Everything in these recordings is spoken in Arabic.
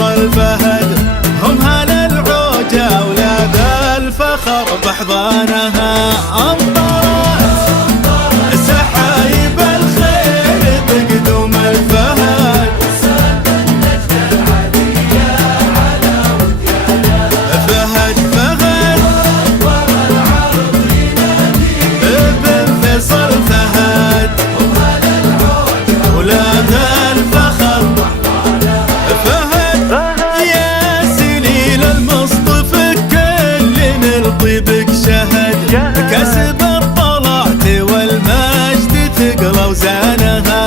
الفهد هم هل العوجة أولاد الفخر بحضانها. أمطرت سحايب الخير بقدوم الفهد فهد فهد ابن فيصل فهد أولاد الفخر طيبك شهد كسب الطلعت والمجد تقلى وزانها.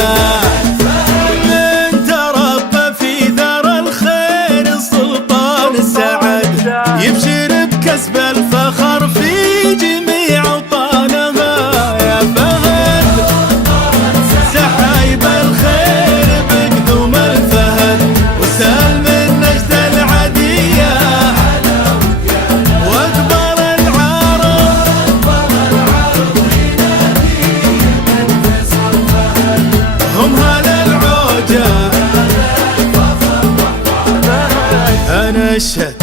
من تربى في ذر الخير سلطان السعد يبشر بكسب الفخر في جميع اوطانها. يا فهد سحايب الخير بقدوم الفهد وسلم النجد العديه أنا أشهد.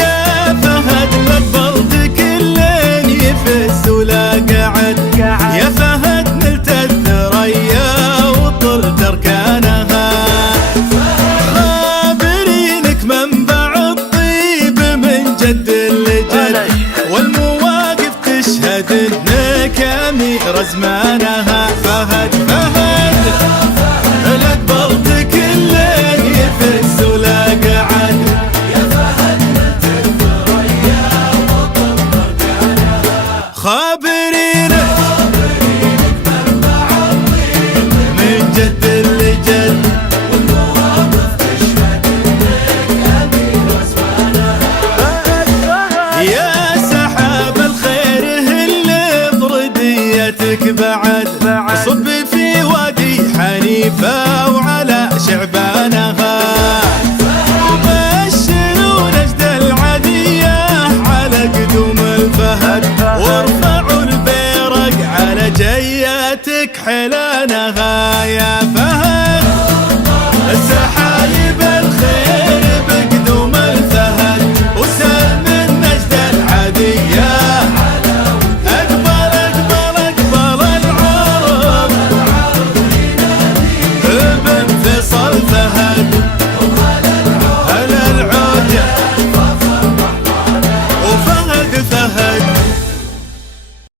يا فهد لك بلد كلين يفز ولا قعد. يا فهد نلت الثريا وطلت اركانها. خابرينك منبع الطيب من جد لجد والمواقف تشهد انك امير زمانها. فهد فهد لك بلد كلين يفز ولا قعد. يا فهد نلت الثريا وطلت اركانها. خابرينك من جد لجد والمواقف تشهد انك امير زمانها. يا سحاب الخير اللي برديتك بعد صب في وادي حنيفه وعلى شعبانها. وبشروا نجد العديه على قدوم الفهد وارفعوا البيرق على جياتك حلانها. يا فهد السحاب